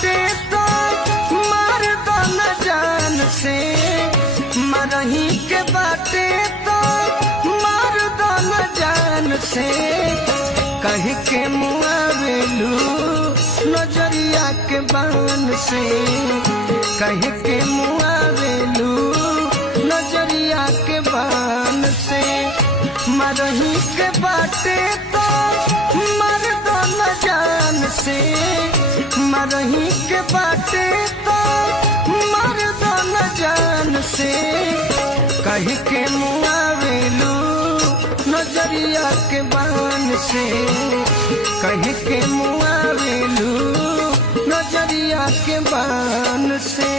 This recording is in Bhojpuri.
बाटे तो मार दो न जान से, मरही के बाटे तो मार दो न जान से। कह के मुआवेलू नजरिया के बान से, कह के मुआवेलू नजरिया के बान से। मरही के बाटे तो मर दो न जान से, मरही के बाटे तो मर दो न जान से। कह के मुआवेलू नजरिया के बान से, कह के मुआवेलू नजरिया के बान से।